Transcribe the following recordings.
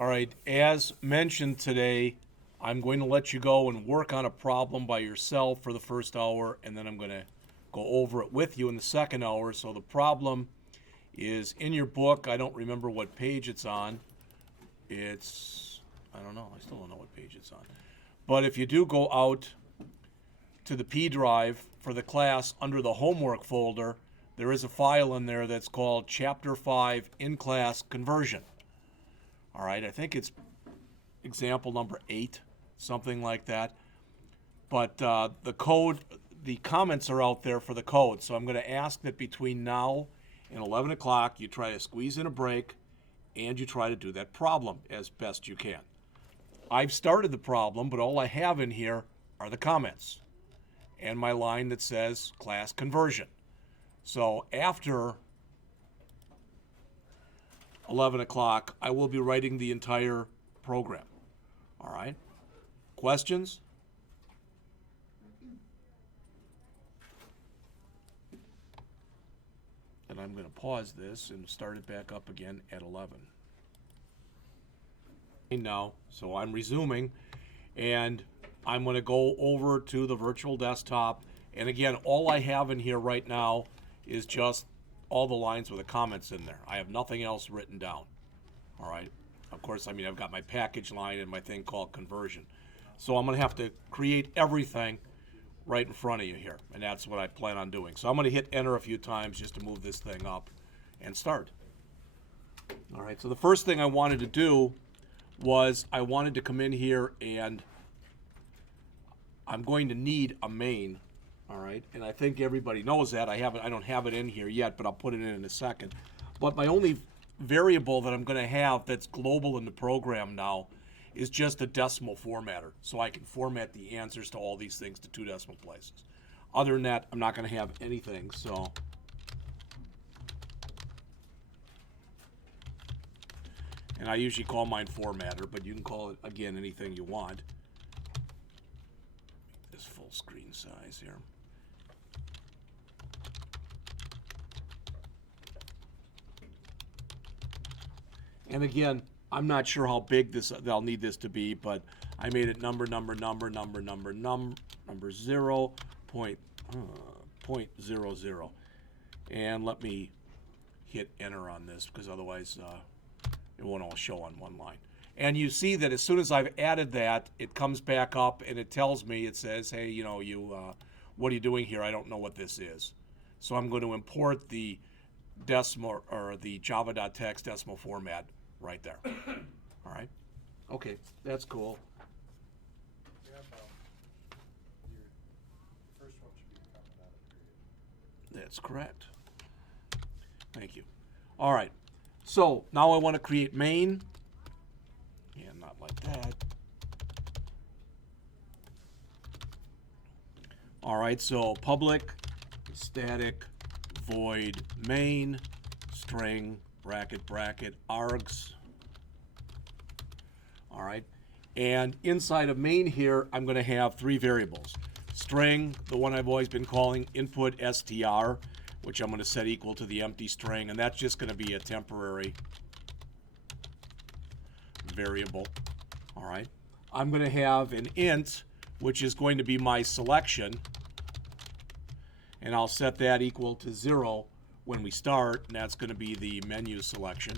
All right, as mentioned today, I'm going to let you go and work on a problem by yourself for the first hour, and then I'm going to go over it with you in the second hour. So the problem is in your book. I don't remember what page it's on. I don't know. I still don't know what page it's on. But if you do go out to the P drive for the class under the homework folder, there is a file in there that's called Chapter 5 InClass Conversion. All right, I think it's example number 8, something like that. But the comments are out there for the code. So I'm going to ask that between now and 11 o'clock, you try to squeeze in a break and you try to do that problem as best you can. I've started the problem, but all I have in here are the comments and my line that says class conversion. So after 11 o'clock, I will be writing the entire program. All right? Questions? And I'm going to pause this and start it back up again at 11. Now, so I'm resuming, and I'm going to go over to the virtual desktop. And again, all I have in here right now is just all the lines with the comments in there. I have nothing else written down. All right. Of course, I mean, I've got my package line and my thing called conversion. So I'm going to have to create everything right in front of you here, and that's what I plan on doing. So I'm going to hit enter a few times just to move this thing up and start. All right. So the first thing I wanted to do was I wanted to come in here, and I'm going to need a main. All right, and I think everybody knows that. I don't have it in here yet, but I'll put it in a second. But my only variable that I'm going to have that's global in the program now is just a decimal formatter, so I can format the answers to all these things to 2 decimal places. Other than that, I'm not going to have anything. So and I usually call mine formatter, but you can call it, again, anything you want. This full screen size here. And again, I'm not sure how big I'll need this to be, but I made it number 0.00. And let me hit enter on this, because otherwise it won't all show on one line. And you see that as soon as I've added that, it comes back up and it tells me, it says, hey, what are you doing here? I don't know what this is. So I'm going to import the decimal, or the java.txt decimal format right there. All right. Okay, that's cool. Your first one should be coming out of period. That's correct. Thank you. All right. So now I want to create main. And not like that. All right, so public static void main string bracket args. All right, and inside of main here, I'm going to have 3 variables. String, the one I've always been calling input str, which I'm going to set equal to the empty string, and that's just going to be a temporary variable. All right, I'm going to have an int, which is going to be my selection, and I'll set that equal to 0 when we start, and that's going to be the menu selection.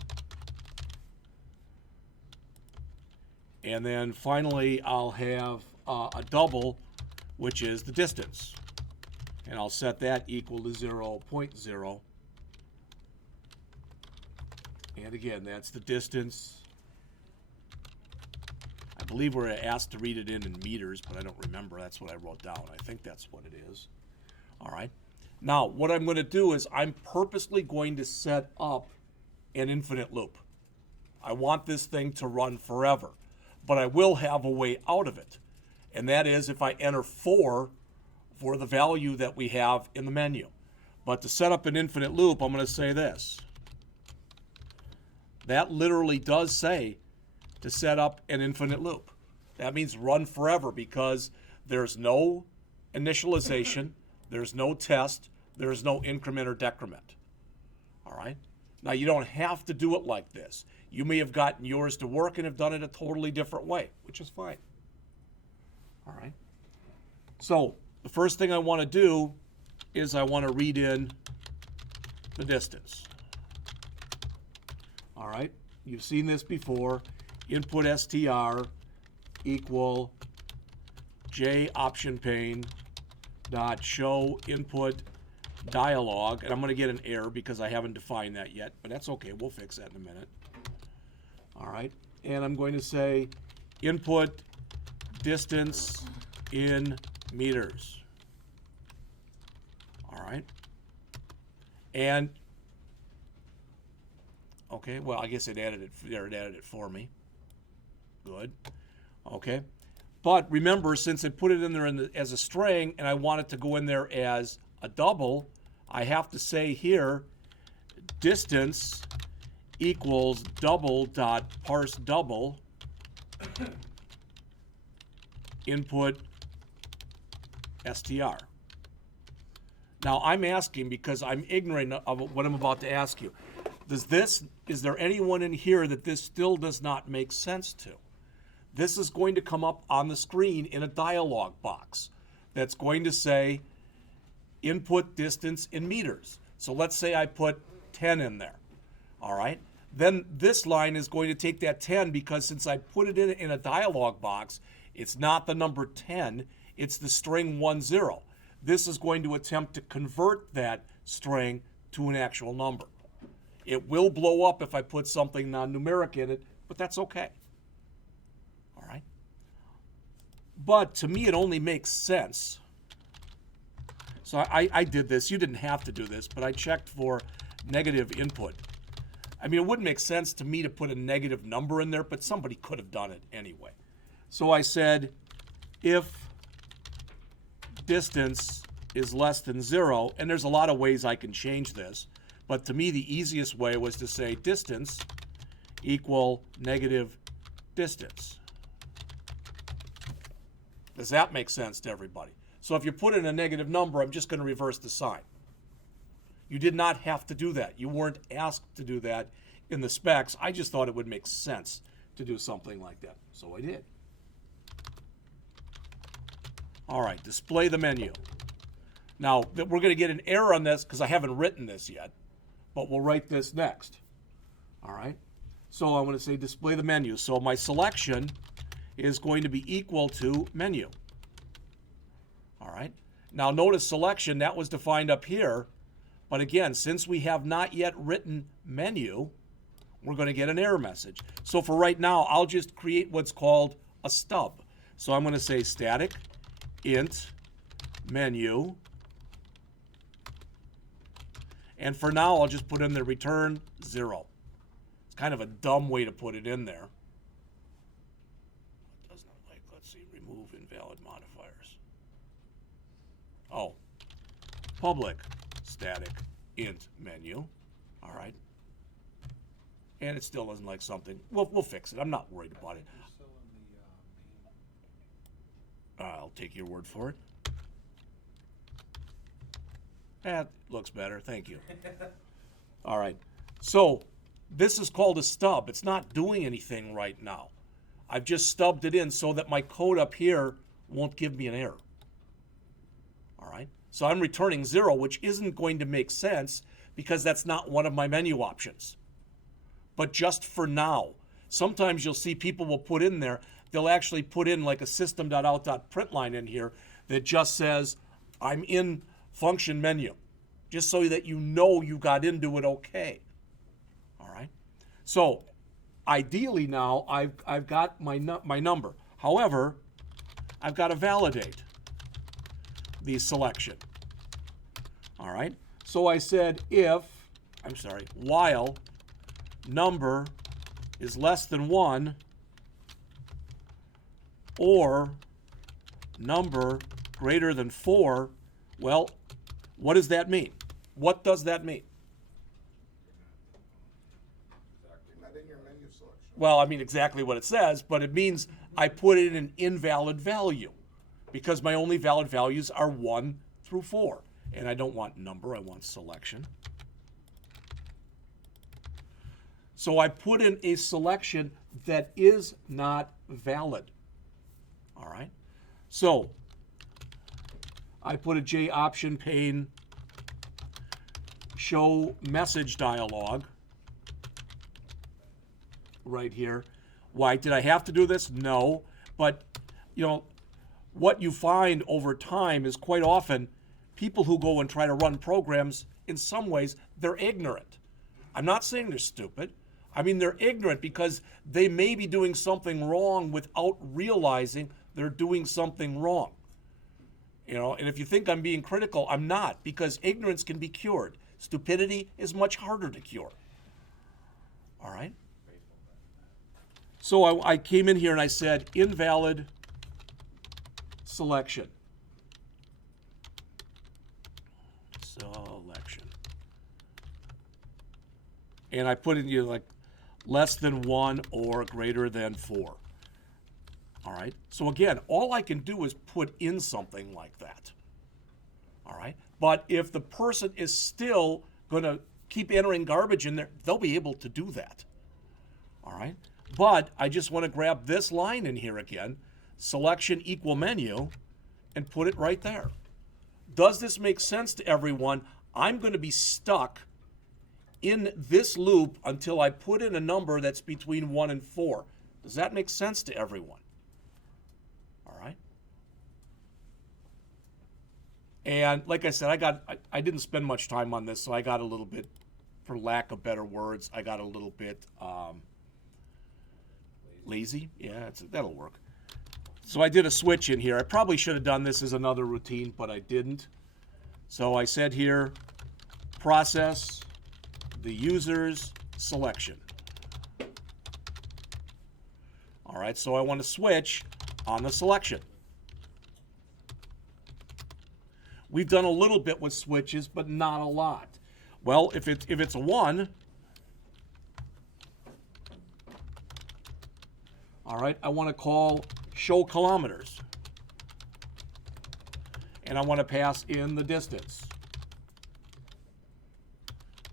And then finally, I'll have a double, which is the distance, and I'll set that equal to 0.0. And again, that's the distance. I believe we're asked to read it in meters, but I don't remember. That's what I wrote down. I think that's what it is. All right. Now, what I'm going to do is I'm purposely going to set up an infinite loop. I want this thing to run forever, but I will have a way out of it. And that is if I enter 4 for the value that we have in the menu. But to set up an infinite loop, I'm going to say this. That literally does say to set up an infinite loop. That means run forever, because there's no initialization, there's no test, there's no increment or decrement. All right? Now, you don't have to do it like this. You may have gotten yours to work and have done it a totally different way, which is fine. All right. So the first thing I want to do is I want to read in the distance. All right. You've seen this before. Input str equal j option pane dot show input dialog, and I'm going to get an error because I haven't defined that yet, but that's okay. We'll fix that in a minute. All right. And I'm going to say input distance in meters. All right. And okay, well, I guess it added it there. It added it for me. Good. Okay. But remember, since it put it in there as a string and I want it to go in there as a double, I have to say here distance equals double dot parse double input str. Now I'm asking because I'm ignorant of what I'm about to ask you. Is there anyone in here that this still does not make sense to? This is going to come up on the screen in a dialog box that's going to say input distance in meters. So let's say I put 10 in there. All right. Then this line is going to take that 10 because since I put it in a dialog box, it's not the number 10, it's the string 10. This is going to attempt to convert that string to an actual number. It will blow up if I put something non-numeric in it, but that's okay. All right. But to me, it only makes sense. So I did this. You didn't have to do this, but I checked for negative input. I mean, it wouldn't make sense to me to put a negative number in there, but somebody could have done it anyway. So I said, if distance is less than 0, and there's a lot of ways I can change this, but to me the easiest way was to say distance equal negative distance. Does that make sense to everybody? So if you put in a negative number, I'm just going to reverse the sign. You did not have to do that. You weren't asked to do that in the specs. I just thought it would make sense to do something like that. So I did. All right, display the menu. Now, we're going to get an error on this because I haven't written this yet, but we'll write this next. All right, so I'm going to say display the menu. So my selection is going to be equal to menu. All right, now notice selection, that was defined up here, but again, since we have not yet written menu, we're going to get an error message. So for right now, I'll just create what's called a stub. So I'm going to say static int menu, and for now I'll just put in the return 0. It's kind of a dumb way to put it in there. It doesn't like, let's see, remove invalid modifiers. Oh, public static int menu. All right, and it still doesn't like something. We'll fix it. I'm not worried about it. Still in the I'll take your word for it. That looks better. Thank you. All right. So this is called a stub. It's not doing anything right now. I've just stubbed it in so that my code up here won't give me an error. All right. So I'm returning 0, which isn't going to make sense because that's not one of my menu options. But just for now, sometimes you'll see people will put in there, they'll actually put in like a system.out.println in here that just says, I'm in function menu, just so that you know you got into it okay. All right. So ideally now I've got my number. However, I've got to validate the selection. All right. So I said while number is less than 1 or number greater than 4. Well, what does that mean? What does that mean? not in your menu selection. Well, I mean exactly what it says, but it means I put in an invalid value because my only valid values are 1 through 4. And I don't want number, I want selection. So I put in a selection that is not valid. All right. So I put a J option pane show message dialog right here. Why did I have to do this? No, but you know what you find over time is quite often people who go and try to run programs, in some ways they're ignorant. I'm not saying they're stupid. I mean they're ignorant because they may be doing something wrong without realizing they're doing something wrong. You know, and if you think I'm being critical, I'm not, because ignorance can be cured. Stupidity is much harder to cure. All right? So I came in here and I said invalid selection. Selection. And I put in you like less than 1 or greater than 4. All right? So again, all I can do is put in something like that. All right? But if the person is still going to keep entering garbage in there, they'll be able to do that. All right? But I just want to grab this line in here again, selection equal menu, and put it right there. Does this make sense to everyone? I'm going to be stuck in this loop until I put in a number that's between 1 and 4. Does that make sense to everyone? All right. And like I said, I didn't spend much time on this, so I got a little bit, for lack of better words, I got a little bit lazy. Yeah, that'll work. So I did a switch in here. I probably should have done this as another routine, but I didn't. So I said here, process the user's selection. All right, so I want to switch on the selection. We've done a little bit with switches, but not a lot. Well, if it's a 1, all right, I want to call show kilometers. And I want to pass in the distance.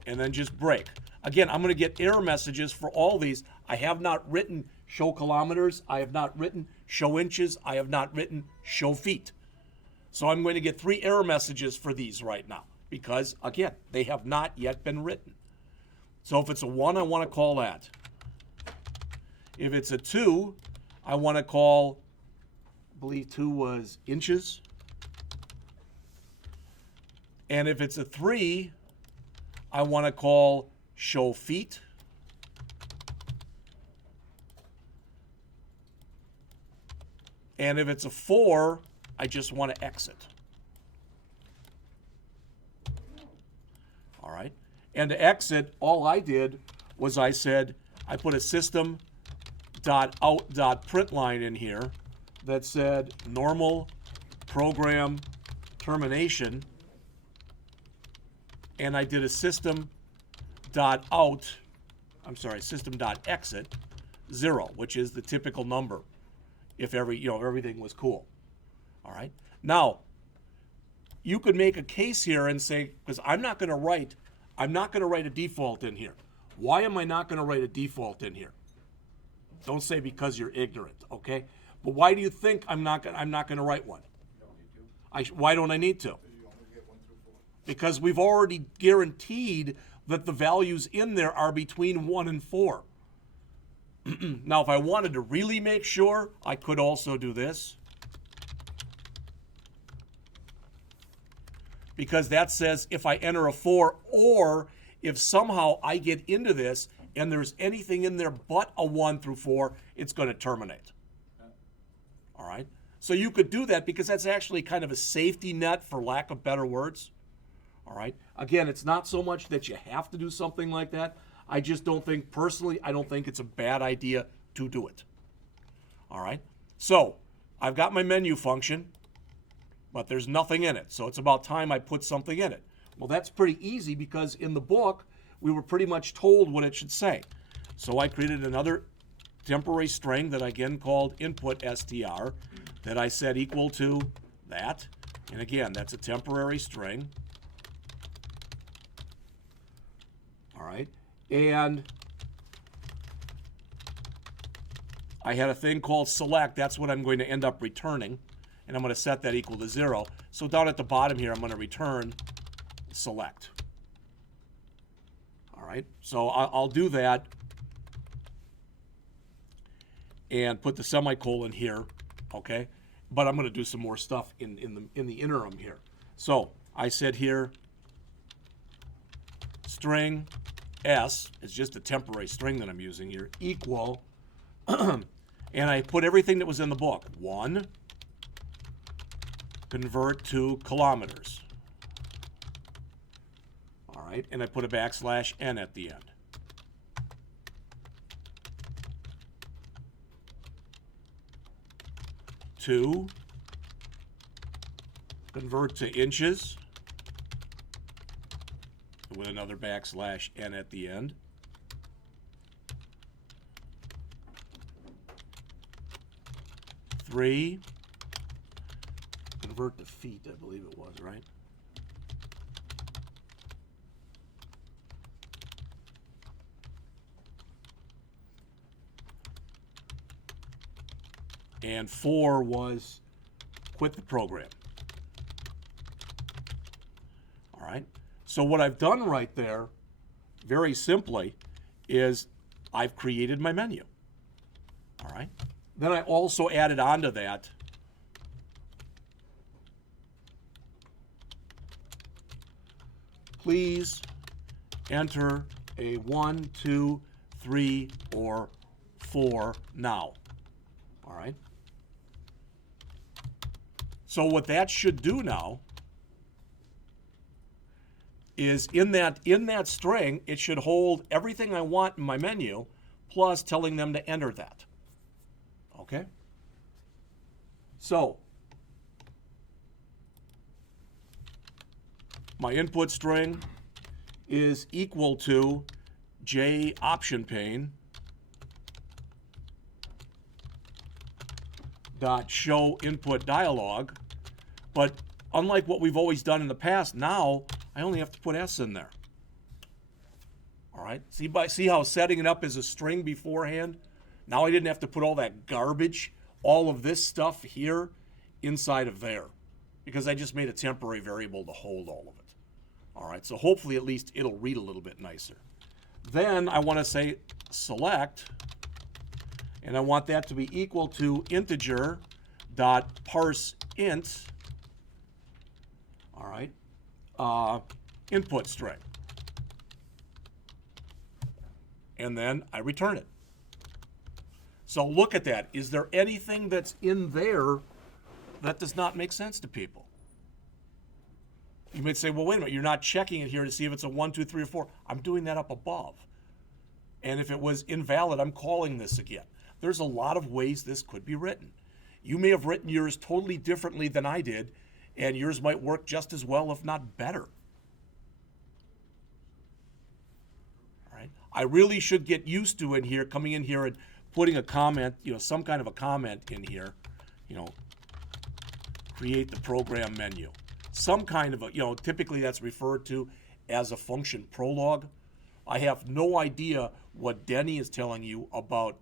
And then just break. Again, I'm going to get error messages for all these. I have not written show kilometers. I have not written show inches. I have not written show feet. So I'm going to get 3 error messages for these right now because, again, they have not yet been written. So if it's a 1, I want to call that. If it's a 2, I want to call, I believe 2 was inches. And if it's a 3, I want to call show feet. And if it's a 4, I just want to exit. All right. And to exit, all I did was I said, I put a system.out.println in here that said normal program termination. And I did a system.exit 0, which is the typical number if everything was cool. All right. Now, you could make a case here and say, because I'm not going to write a default in here. Why am I not going to write a default in here? Don't say because you're ignorant, okay? But why do you think I'm not going to write one? You don't need to. Why don't I need to? You only get 1 through 4. Because we've already guaranteed that the values in there are between 1 and 4. Now, if I wanted to really make sure, I could also do this. Because that says if I enter a 4 or if somehow I get into this and there's anything in there but a 1 through 4, it's going to terminate. All right? So you could do that because that's actually kind of a safety net, for lack of better words. All right? Again, it's not so much that you have to do something like that. I just don't think, personally, I don't think it's a bad idea to do it. All right? So I've got my menu function, but there's nothing in it. So it's about time I put something in it. Well, that's pretty easy because in the book, we were pretty much told what it should say. So I created another temporary string that I again called input str that I said equal to that. And again, that's a temporary string. All right. And I had a thing called select. That's what I'm going to end up returning. And I'm going to set that equal to 0. So down at the bottom here, I'm going to return select. All right, so I'll do that and put the semicolon here, okay? But I'm going to do some more stuff in the interim here. So I said here, string s is just a temporary string that I'm using here, equal, and I put everything that was in the book. 1, convert to kilometers. All right, and I put a \n at the end. Two, convert to inches with another \n at the end. 3, convert to feet, I believe it was, right? And 4 was quit the program. All right. So what I've done right there, very simply, is I've created my menu. All right. Then I also added onto that please enter a 1, 2, 3, or 4 now. All right. So what that should do now is in that string, it should hold everything I want in my menu, plus telling them to enter that. Okay? So my input string is equal to J option pane dot show input dialog, but unlike what we've always done in the past, now I only have to put S in there. All right, see how setting it up as a string beforehand? Now I didn't have to put all that garbage, all of this stuff here inside of there, because I just made a temporary variable to hold all of it. All right, so hopefully at least it'll read a little bit nicer. Then I want to say select, and I want that to be equal to integer dot parse int, all right, input string. And then I return it. So look at that. Is there anything that's in there that does not make sense to people? You might say, well, wait a minute, you're not checking it here to see if it's a 1, 2, 3, or 4. I'm doing that up above. And if it was invalid, I'm calling this again. There's a lot of ways this could be written. You may have written yours totally differently than I did, and yours might work just as well, if not better. All right. I really should get used to in here, coming in here and putting a comment, some kind of a comment in here, create the program menu. Some kind of a, typically that's referred to as a function prologue. I have no idea what Denny is telling you about,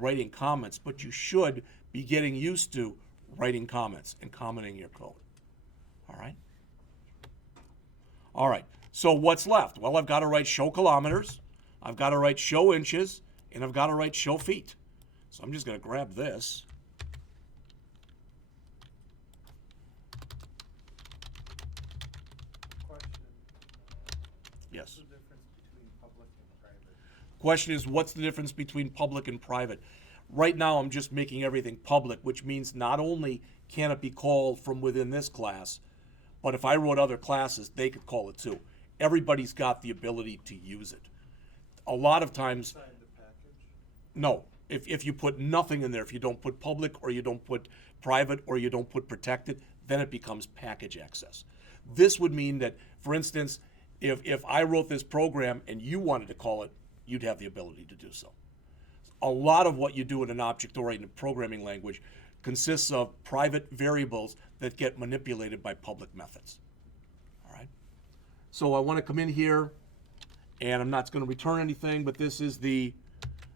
writing comments, but you should be getting used to writing comments and commenting your code. All right? All right, so what's left? Well, I've got to write show kilometers, I've got to write show inches, and I've got to write show feet. So I'm just going to grab this. Question. Yes. What's the difference between public and private? Question is, what's the difference between public and private? Right now, I'm just making everything public, which means not only can it be called from within this class, but if I wrote other classes, they could call it too. Everybody's got the ability to use it. A lot of times, Inside the package? no. If you put nothing in there, if you don't put public or you don't put private or you don't put protected, then it becomes package access. This would mean that, for instance, if I wrote this program and you wanted to call it, you'd have the ability to do so. A lot of what you do in an object-oriented programming language consists of private variables that get manipulated by public methods. All right? So I want to come in here, and I'm not going to return anything, but this is the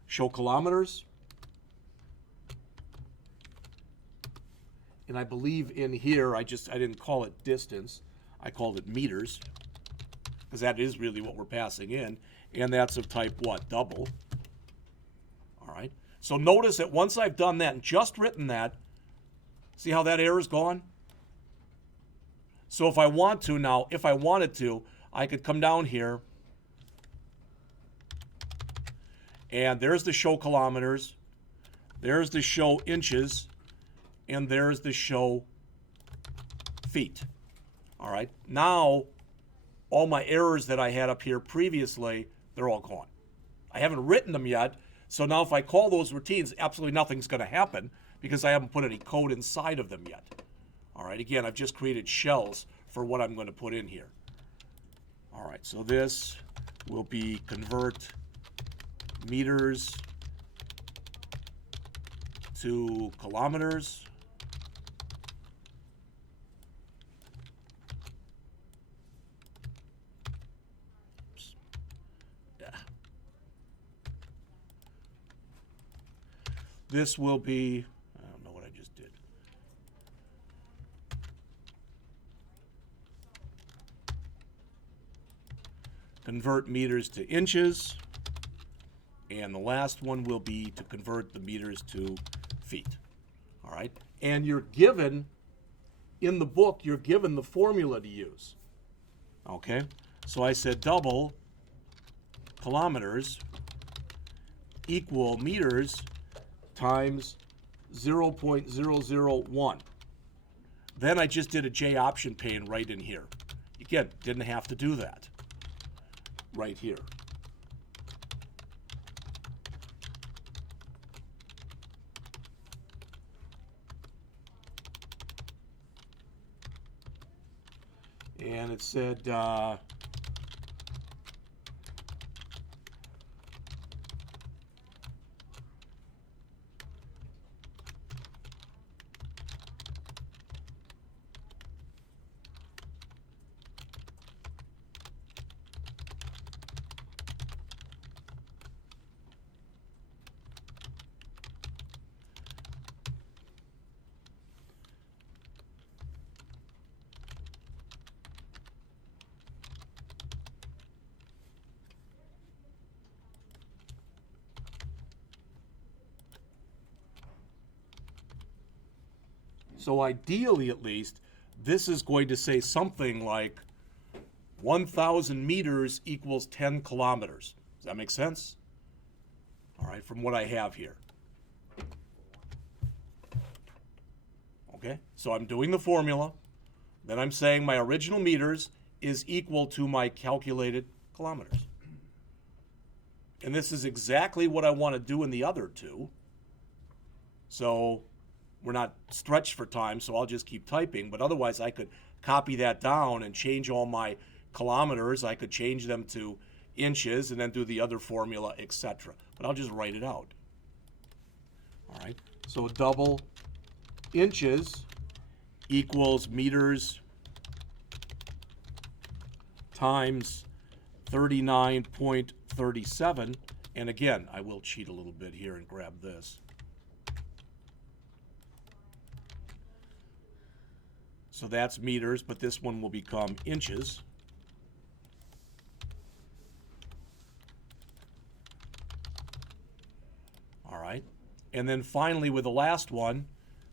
show kilometers. And I believe in here, I didn't call it distance. I called it meters, because that is really what we're passing in. And that's of type what? Double. All right. So notice that once I've done that and just written that, see how that error's gone? So if I want to now, if I wanted to, I could come down here, and there's the show kilometers, there's the show inches, and there's the show feet. All right. Now, all my errors that I had up here previously, they're all gone. I haven't written them yet, so now if I call those routines, absolutely nothing's going to happen because I haven't put any code inside of them yet. All right. Again, I've just created shells for what I'm going to put in here. All right. So this will be convert meters to kilometers. Oops. Yeah. This will be, I don't know what I just did. Convert meters to inches. And the last one will be to convert the meters to feet. All right. And you're given, in the book, you're given the formula to use. Okay. So I said double kilometers equal meters times 0.001. Then I just did a J option pane right in here. Again, didn't have to do that. Right here. And it said, so ideally, at least, this is going to say something like 1,000 meters equals 10 kilometers. Does that make sense? All right, from what I have here. Okay, so I'm doing the formula. Then I'm saying my original meters is equal to my calculated kilometers. And this is exactly what I want to do in the other two. So we're not stretched for time, so I'll just keep typing. But otherwise, I could copy that down and change all my kilometers. I could change them to inches and then do the other formula, etc. But I'll just write it out. All right. So double inches equals meters times 39.37. And again, I will cheat a little bit here and grab this. So that's meters, but this one will become inches. All right. And then finally with the last one,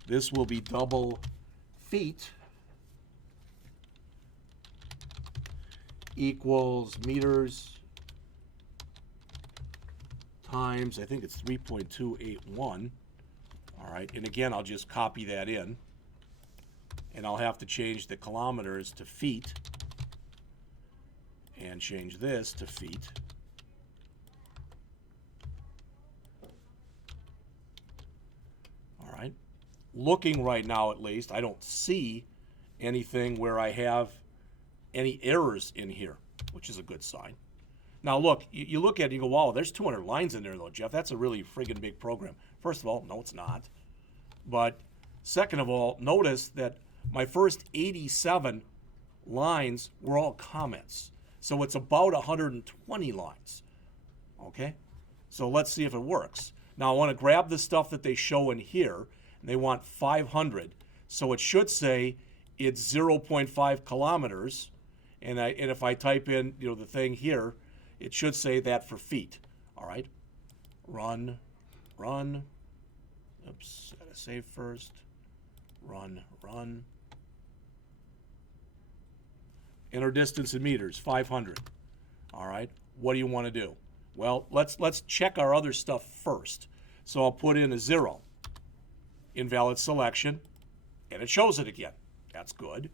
this will be double feet equals meters times, I think it's 3.281. All right. And again, I'll just copy that in. And I'll have to change the kilometers to feet and change this to feet. All right. Looking right now, at least, I don't see anything where I have any errors in here, which is a good sign. Now, look, you look at it, you go, wow, there's 200 lines in there, though, Jeff. That's a really friggin' big program. First of all, no, it's not. But second of all, notice that my first 87 lines were all comments. So it's about 120 lines. Okay? So let's see if it works. Now I want to grab the stuff that they show in here, and they want 500. So it should say it's 0.5 kilometers. And if I type in, the thing here, it should say that for feet. All right. Run. Oops, gotta save first. Run. Enter distance in meters, 500. All right. What do you want to do? Well, let's check our other stuff first. So I'll put in a 0. Invalid selection, and it shows it again. That's good.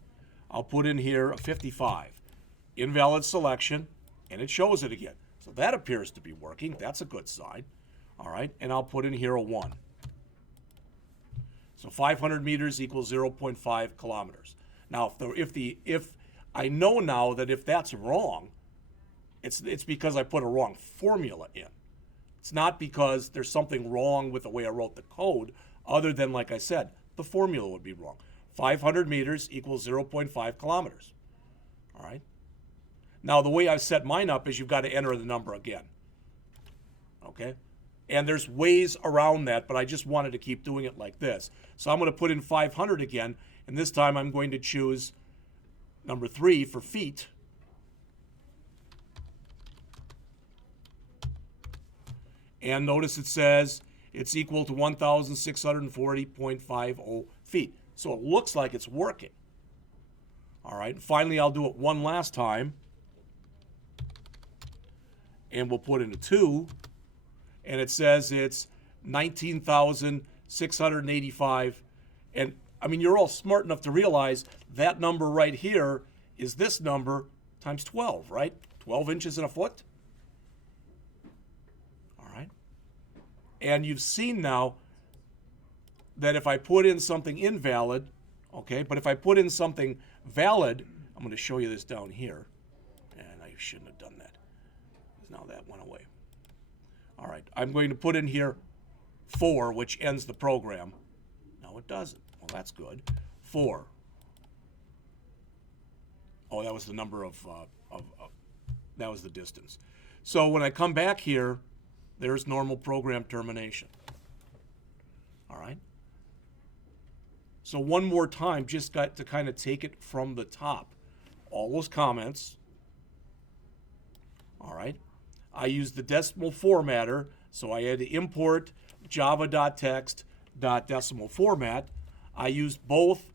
I'll put in here a 55. Invalid selection, and it shows it again. So that appears to be working. That's a good sign. All right, and I'll put in here a 1. So 500 meters equals 0.5 kilometers. Now, if I know now that if that's wrong, it's because I put a wrong formula in. It's not because there's something wrong with the way I wrote the code, other than, like I said, the formula would be wrong. 500 meters equals 0.5 kilometers. All right. Now, the way I've set mine up is you've got to enter the number again. Okay? And there's ways around that, but I just wanted to keep doing it like this. So I'm going to put in 500 again, and this time I'm going to choose number 3 for feet. And notice it says it's equal to 1,640.50 feet. So it looks like it's working. All right, and finally I'll do it one last time. And we'll put in a 2. And it says it's 19,685. And I mean, you're all smart enough to realize that number right here is this number times 12, right? 12 inches in a foot. All right. And you've seen now that if I put in something invalid, okay, but if I put in something valid, I'm going to show you this down here. And I shouldn't have done that. Now that went away. All right, I'm going to put in here 4, which ends the program. No, it doesn't. Well, that's good. 4. Oh, that was the number of that was the distance. So when I come back here, there's normal program termination. All right. So one more time, just got to kind of take it from the top. All those comments. All right. I used the decimal formatter, so I had to import java.text.decimal format. I used both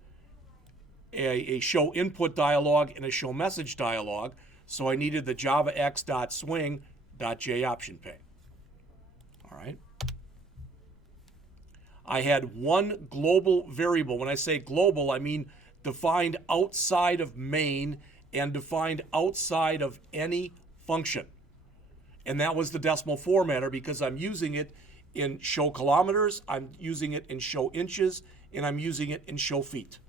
a show input dialog and a show message dialog, so I needed the javax.swing.joptionPay. All right. I had one global variable. When I say global, I mean defined outside of main and defined outside of any function. And that was the decimal formatter because I'm using it in show kilometers, I'm using it in show inches, and I'm using it in show feet.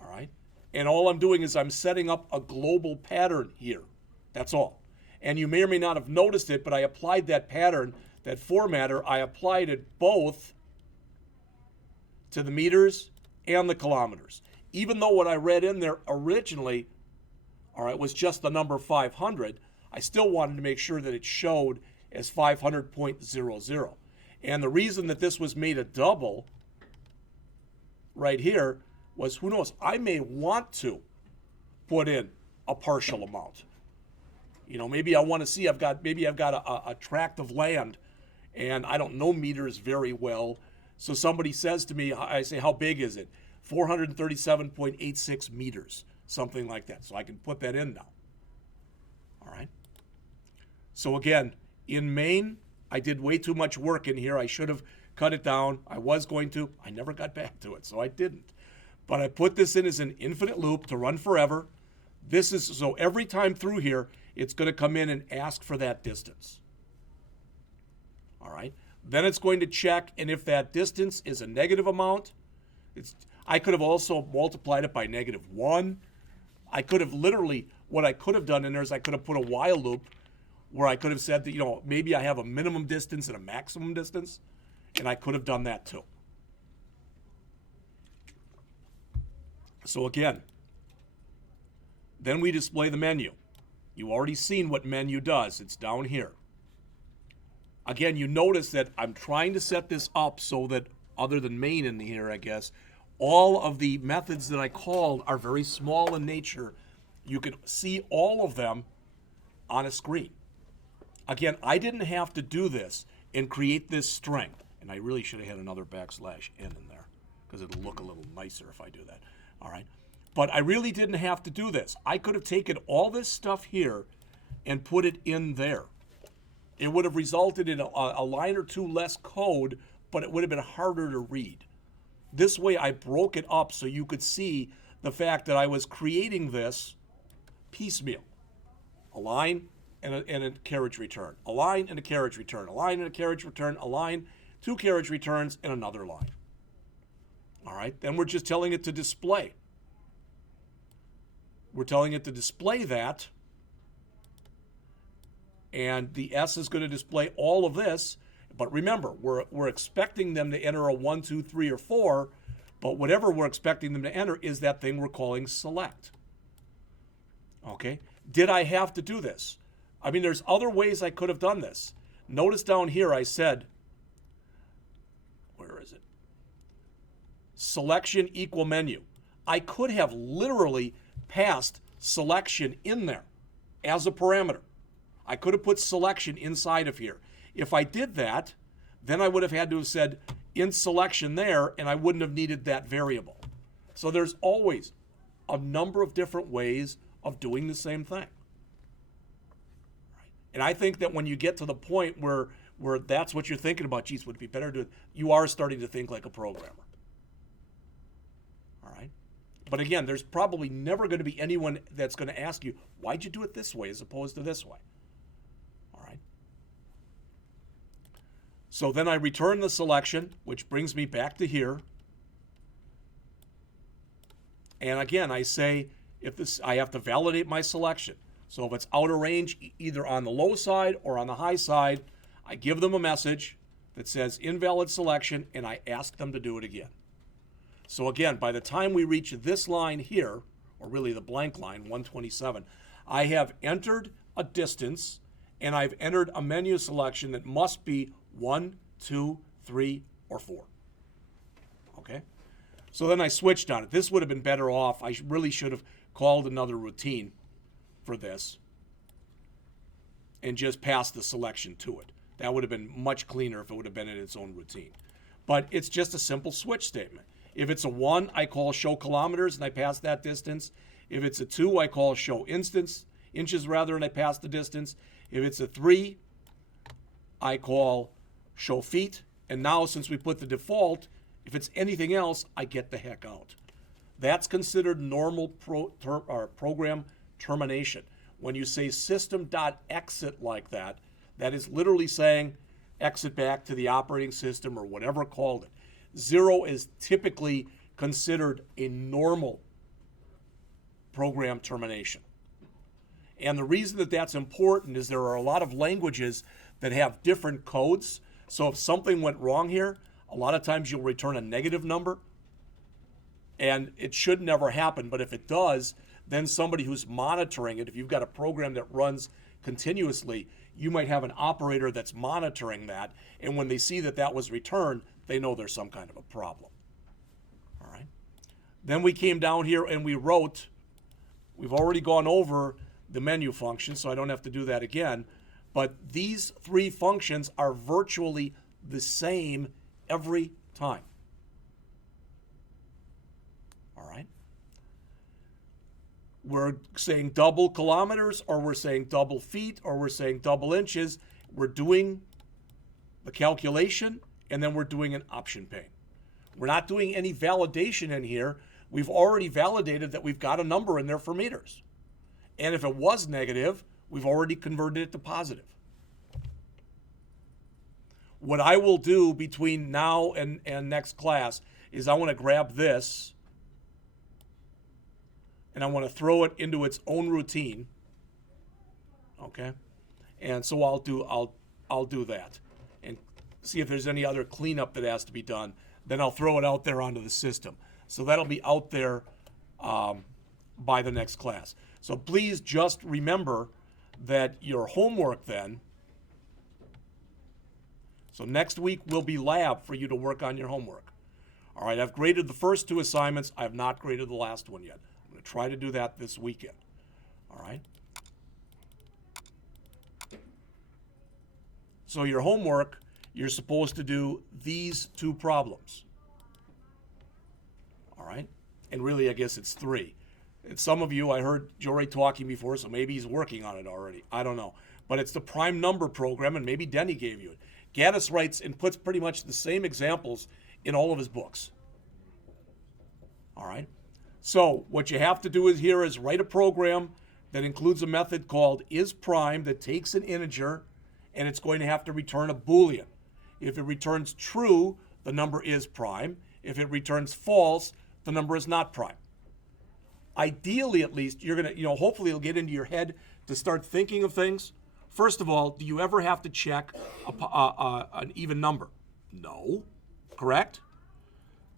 All right? And all I'm doing is I'm setting up a global pattern here. That's all. And you may or may not have noticed it, but I applied that pattern, that formatter, I applied it both to the meters and the kilometers. Even though what I read in there originally, all right, was just the number 500, I still wanted to make sure that it showed as 500.00. And the reason that this was made a double right here was, who knows, I may want to put in a partial amount. You know, maybe I want to see, maybe I've got a tract of land and I don't know meters very well. So somebody says to me, I say, how big is it? 437.86 meters, something like that. So I can put that in now. All right. So again, in main, I did way too much work in here. I should have cut it down. I was going to. I never got back to it, so I didn't. But I put this in as an infinite loop to run forever. This is, so every time through here, it's going to come in and ask for that distance. All right. Then it's going to check, and if that distance is a negative amount, I could have also multiplied it by -1. I could have literally, what I could have done in there is I could have put a while loop where I could have said that, you know, maybe I have a minimum distance and a maximum distance, and I could have done that too. So again, then we display the menu. You've already seen what menu does. It's down here. Again, you notice that I'm trying to set this up so that other than main in here, I guess, all of the methods that I called are very small in nature. You can see all of them on a screen. Again, I didn't have to do this and create this string. And I really should have had another backslash n in there because it'll look a little nicer if I do that. All right. But I really didn't have to do this. I could have taken all this stuff here and put it in there. It would have resulted in a line or two less code, but it would have been harder to read. This way I broke it up so you could see the fact that I was creating this piecemeal. A line and a carriage return. A line and a carriage return. A line and a carriage return. A line, two carriage returns, and another line. All right, then we're just telling it to display. We're telling it to display that, and the S is going to display all of this. But remember, we're expecting them to enter a 1, 2, 3, or 4, but whatever we're expecting them to enter is that thing we're calling select. Okay? Did I have to do this? I mean, there's other ways I could have done this. Notice down here I said, where is it? Selection equal menu. I could have literally passed selection in there as a parameter. I could have put selection inside of here. If I did that, then I would have had to have said in selection there, and I wouldn't have needed that variable. So there's always a number of different ways of doing the same thing. And I think that when you get to the point where that's what you're thinking about, geez, would it be better to, you are starting to think like a programmer. All right? But again, there's probably never going to be anyone that's going to ask you, why'd you do it this way as opposed to this way? All right? So then I return the selection, which brings me back to here. And again, I say, I have to validate my selection. So if it's out of range, either on the low side or on the high side, I give them a message that says invalid selection, and I ask them to do it again. So again, by the time we reach this line here, or really the blank line, 127, I have entered a distance, and I've entered a menu selection that must be 1, 2, 3, or 4. Okay? So then I switched on it. This would have been better off. I really should have called another routine for this and just passed the selection to it. That would have been much cleaner if it would have been in its own routine. But it's just a simple switch statement. If it's a 1, I call show kilometers and I pass that distance. If it's a 2, I call show inches and I pass the distance. If it's a 3, I call show feet. And now since we put the default, if it's anything else, I get the heck out. That's considered normal program termination. When you say system.exit like that, that is literally saying exit back to the operating system or whatever called it. 0 is typically considered a normal program termination. And the reason that that's important is there are a lot of languages that have different codes. So if something went wrong here, a lot of times you'll return a negative number, and it should never happen. But if it does, then somebody who's monitoring it, if you've got a program that runs continuously, you might have an operator that's monitoring that, and when they see that that was returned, they know there's some kind of a problem. All right. Then we came down here and we wrote, we've already gone over the menu function, so I don't have to do that again, but these 3 functions are virtually the same every time. All right. We're saying double kilometers, or we're saying double feet, or we're saying double inches. We're doing the calculation, and then we're doing an option pane. We're not doing any validation in here. We've already validated that we've got a number in there for meters. And if it was negative, we've already converted it to positive. What I will do between now and next class is I want to grab this and I want to throw it into its own routine. Okay? And so I'll do that and see if there's any other cleanup that has to be done. Then I'll throw it out there onto the system. So that'll be out there by the next class. So please just remember that your homework then, So next week will be lab for you to work on your homework. All right, I've graded the first 2 assignments. I have not graded the last one yet. I'm going to try to do that this weekend. All right. So your homework, you're supposed to do these 2 problems. All right. And really, I guess it's 3. And some of you, I heard Jory talking before, so maybe he's working on it already. I don't know. But it's the prime number program, and maybe Denny gave you it. Gaddis writes and puts pretty much the same examples in all of his books. All right. So what you have to do is write a program that includes a method called isPrime that takes an integer, and it's going to have to return a Boolean. If it returns true, the number is prime. If it returns false, the number is not prime. Ideally, at least, you're going to, hopefully it'll get into your head to start thinking of things. First of all, do you ever have to check an even number? No, correct?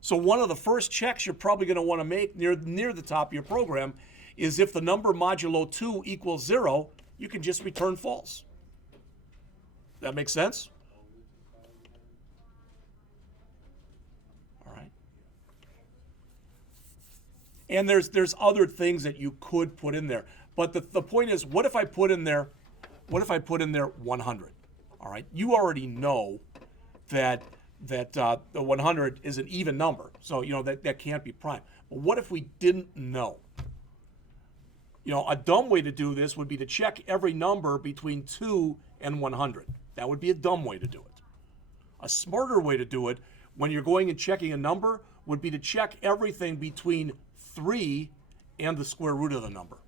So one of the first checks you're probably going to want to make near the top of your program is if the number modulo 2 equals 0, you can just return false. That makes sense? All right. And there's other things that you could put in there. But the point is, what if I put in there 100? All right. You already know that the 100 is an even number. So, that can't be prime. But what if we didn't know? A dumb way to do this would be to check every number between 2 and 100. That would be a dumb way to do it. A smarter way to do it, when you're going and checking a number, would be to check everything between 3 and the square root of the number.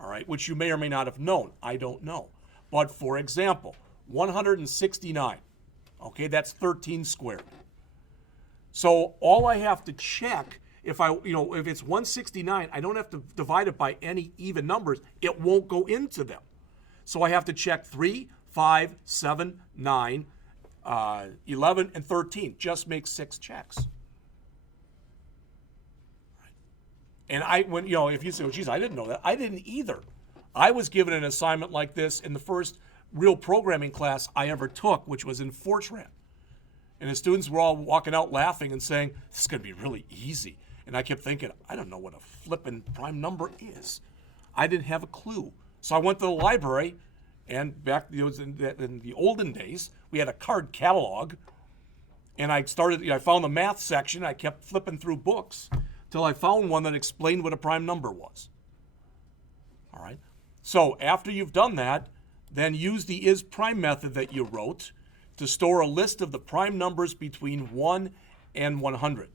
All right, which you may or may not have known. I don't know. But for example, 169. Okay, that's 13 squared. So all I have to check, if it's 169, I don't have to divide it by any even numbers. It won't go into them. So I have to check 3, 5, 7, 9, 11, and 13. Just make 6 checks. And if you say, well, geez, I didn't know that. I didn't either. I was given an assignment like this in the first real programming class I ever took, which was in Fortran. And the students were all walking out laughing and saying, this is going to be really easy. And I kept thinking, I don't know what a flippin' prime number is. I didn't have a clue. So I went to the library, and back in the olden days, we had a card catalog. And I found the math section. I kept flipping through books till I found one that explained what a prime number was. All right. So after you've done that, then use the isPrime method that you wrote to store a list of the prime numbers between 1 and 100.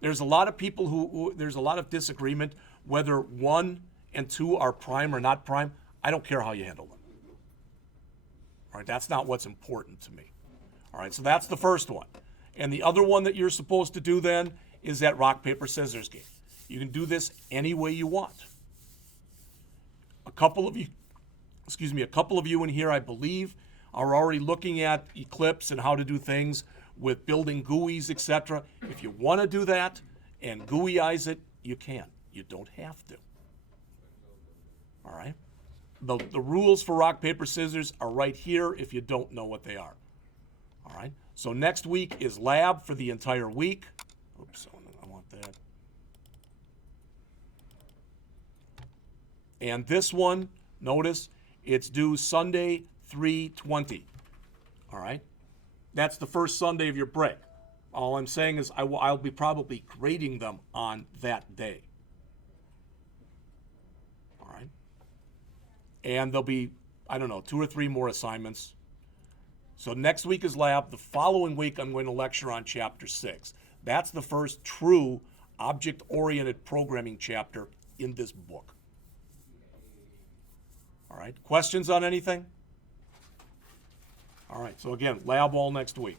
There's a lot of people there's a lot of disagreement whether 1 and 2 are prime or not prime. I don't care how you handle them. All right, that's not what's important to me. All right, so that's the first one. And the other one that you're supposed to do then is that rock, paper, scissors game. You can do this any way you want. A couple of you in here, I believe, are already looking at Eclipse and how to do things with building GUIs, etc. If you want to do that and GUIize it, you can. You don't have to. All right? The rules for rock, paper, scissors are right here if you don't know what they are. All right? So next week is lab for the entire week. Oops, I want that. And this one, notice, it's due Sunday, 3/20. All right? That's the first Sunday of your break. All I'm saying is I'll be probably grading them on that day. All right? And there'll be, 2 or 3 more assignments. So next week is lab. The following week, I'm going to lecture on Chapter 6. That's the first true object-oriented programming chapter in this book. All right, questions on anything? All right, so again, lab all next week.